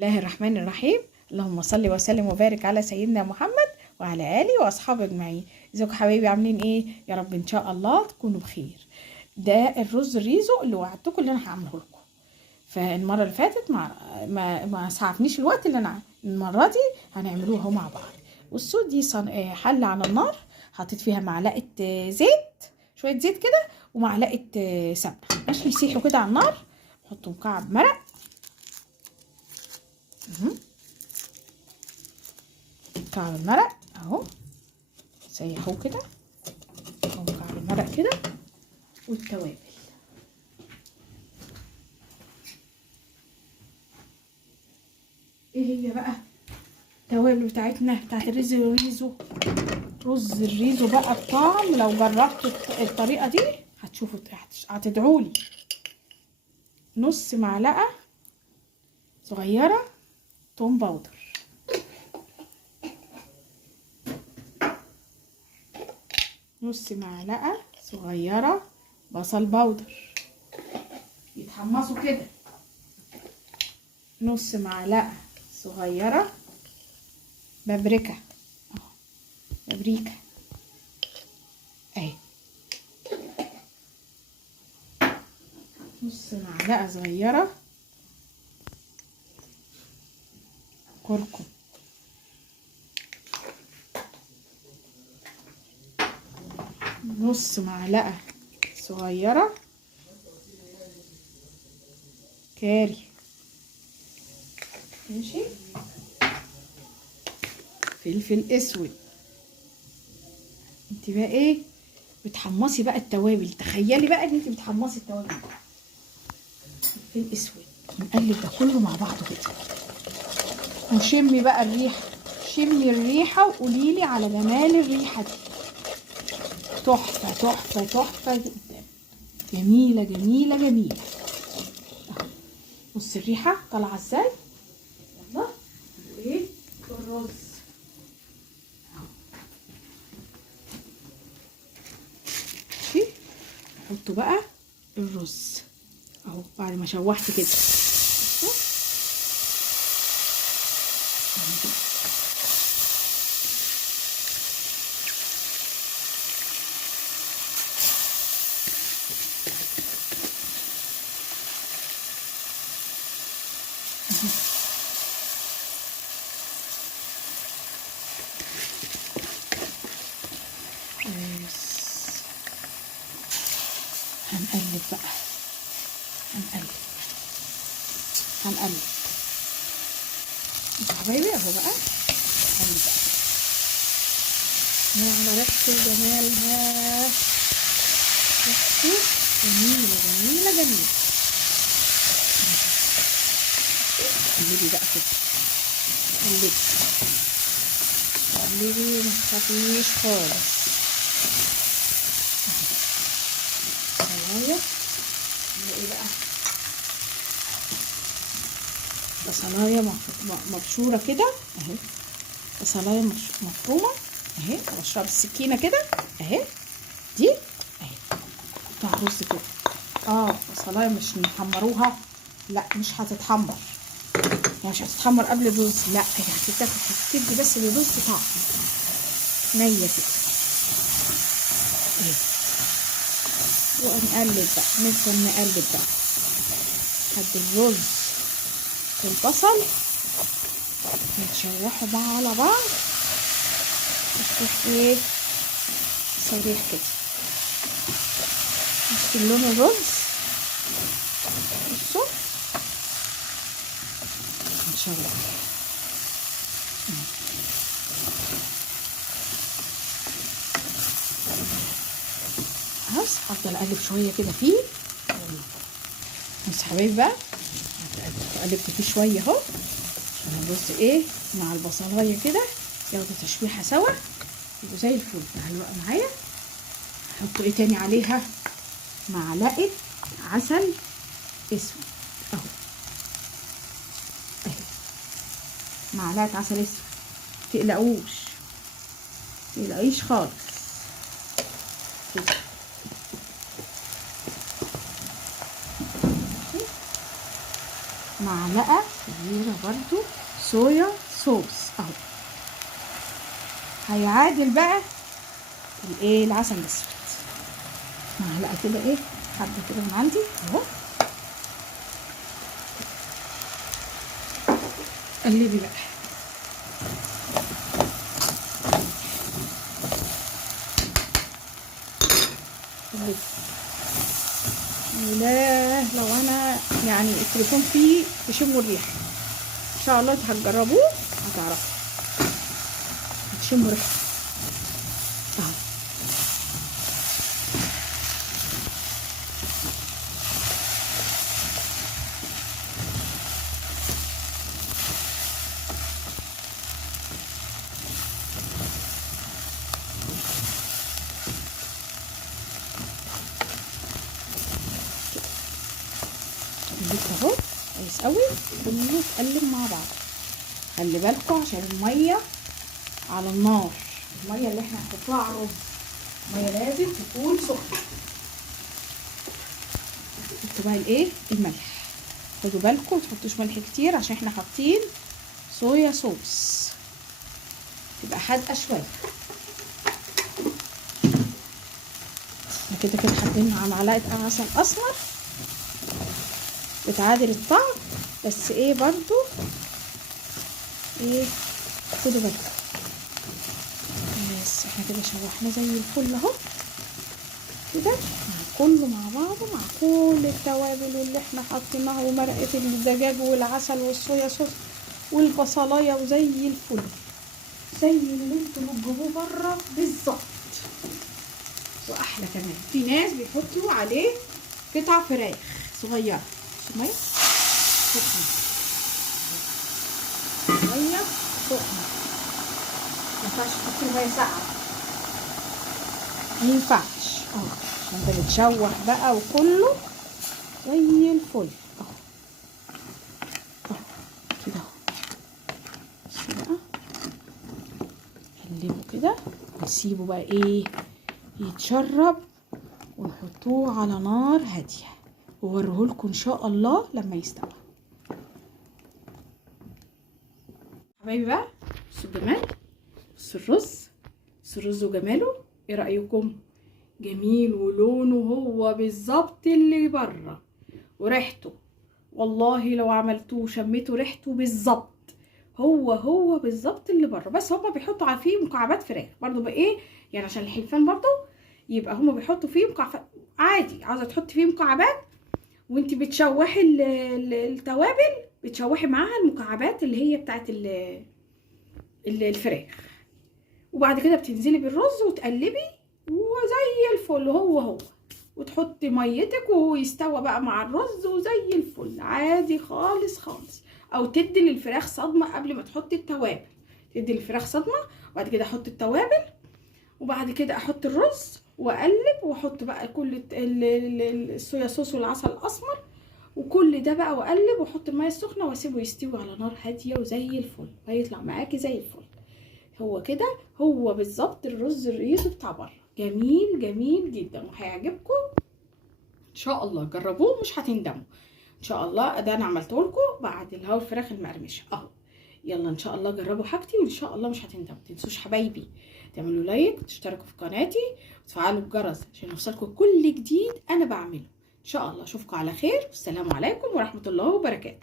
الله الرحمن الرحيم. اللهم صل وسلم وبارك على سيدنا محمد وعلى اله واصحابه اجمعين. ازيكم حبايبي، عاملين ايه؟ يا رب ان شاء الله تكونوا بخير. ده الرز الريزو اللي وعدتكم اللي انا هعمله لكم. فالمره اللي فاتت ما سعفنيش الوقت اللي انا المره دي هنعملوه اهو مع بعض. والصوت دي حله على النار، حطيت فيها معلقه زيت، شويه زيت كده، ومعلقه سمنه ماشي يسيحوا كده على النار. نحط مكعب مرق مكعب المرق اهو، سيحوه كده اهو مكعب المرق كده، والتوابل ايه هي بقى التوابل بتاعتنا بتاعت رز الريزو بقى بطعم. لو جربتوا الطريقه دي هتشوفوا هتدعولي. نص معلقه صغيره توم باودر، نص معلقه صغيره بصل باودر يتحمصوا كده، نص معلقه صغيره بابريكا اهو، بابريكا اهي، نص معلقه صغيره كركم، نص معلقه صغيره كاري ماشي، فلفل اسود. انت بقى ايه بتحمصي بقى التوابل، تخيلي بقى ان انت بتحمصي التوابل. فلفل اسود، نقلب ده كله مع بعضه كده، وشمي بقى الريحه، شمي الريحه وقوليلي على جمال الريحه دي. تحفه تحفه تحفه جدا، جميله جميله جميله. بص الريحه طالعه ازاي. يلا ايه الرز ماشي، نحط بقى الرز اهو بعد ما شوحت كده. هنقلب بقى، هنقلب يا حبايبي اهو بقى، هنقلب بقى على ريحة جمالها. بصوا جميلة جميلة جميلة. قلبي بقى كده، قلبي ما تخافيش خالص. بصلاية ايه بقى، بصلاية مبشورة كده اهي، بصلاية مفرومة اهي، بشرب السكينة كده اهي، دي اهي بتاع الرز كده. بصلاية مش محمروها، لا مش هتتحمر، مش هتتحمر قبل الرز، لا هي هتدي بس للرز طعم نية كده اهي. ونقلب بقى، نفضل نقلب بقى لحد الرز والبصل يتشوحوا بقى على بعض. نشوف ايه صريح كده، نشوف لون الرز. بصوا نشوح خلاص، هفضل اقلب شويه كده فيه. بس حبايبي بقى قلبت فيه شويه اهو عشان الرز ايه مع البصلايه كده ياخدوا تشويحه سوا يبقوا زي الفل. تعالوا بقى معايا، هحط ايه تاني عليها، معلقه عسل اسود اهو، اهي معلقه عسل اسود، متقلقوش خالص كده. معلقه وهنا برضو صويا صوص اهو. هيعادل بقى الايه العسل الاسود. معلقه كده ايه، حبه كده من عندي اهو. قلبي بقى. قلبي. لا لو انا يعني التليفون فيه تشموا الريحه ان شاء الله هتجربوه هتعرفوا هتشموا ريحه اهو. اهو كويس قوي كله اتقلب مع بعض. خلي بالكم عشان الميه على النار، الميه اللي احنا هنحطها على الرز الميه لازم تكون سخنه. حطوا بقى الايه الملح، خدوا بالكم متحطوش ملح كتير عشان احنا حاطين صويا صوص تبقى حادقه شويه. كده كده حاطين على معلقه عسل اسمر بتعادل الطعم، بس ايه برضو ايه خدوا بالكم. بس احنا كده شوحنا زي الفل اهو كده مع كله مع بعضه مع كل التوابل اللي احنا حاطيناها ومرقه الدجاج والعسل والصويا صوص والبصلايه وزي الفل زي اللي انتوا بتجيبوه بره بالظبط واحلى كمان. في ناس بيحطوا عليه قطع فراخ صغيره. ميه سخنه ميه سخنه مينفعش تحطي ميه ساقعه مينفعش عشان ده بتشوح بقى وكله زي الفل اهو كده اهو. بس بقى قلبه كده ونسيبه بقى ايه يتشرب ونحطوه على نار هاديه ووريهولكم ان شاء الله لما يستوي. حبايبي بقى بصوا الجمال، بصوا الرز، بصوا الرز وجماله. ايه رايكم؟ جميل ولونه هو بالظبط اللي بره وريحته والله لو عملتوه شميتوا ريحته بالظبط هو بالظبط اللي بره. بس هما بيحطوا فيه مكعبات فراخ برضو بقى ايه يعني عشان الحلفان برضو يبقى هما بيحطوا فيه مكعبات عادي. عاوزه تحطي فيه مكعبات وانت بتشوحي التوابل بتشوحي معاها المكعبات اللي هي بتاعت الفراخ وبعد كده بتنزلي بالرز وتقلبي وزي الفل هو وتحطي ميتك وهو يستوى بقى مع الرز وزي الفل عادي خالص خالص. او تدي للفراخ صدمه قبل ما تحطي التوابل، تدي للفراخ صدمه وبعد كده احط التوابل وبعد كده احط الرز واقلب واحط بقى كل الصويا صوص والعسل الاسمر وكل ده بقى واقلب واحط الميه السخنه واسيبه يستوي على نار هاديه وزي الفل هيطلع معاكي زي الفل. هو كده هو بالظبط الرز الريزو بتاع بره. جميل جميل جدا وهيعجبكم ان شاء الله. جربوه مش هتندموا ان شاء الله. ده انا عملته لكم بعد اللي هو الفراخ المقرمشه اهو. يلا ان شاء الله جربوا حاجتي وان شاء الله مش هتندموا. متنسوش حبايبي تعملوا لايك وتشتركوا في قناتي وتفعلوا الجرس عشان يوصلكم كل جديد انا بعمله ان شاء الله. اشوفكم على خير والسلام عليكم ورحمه الله وبركاته.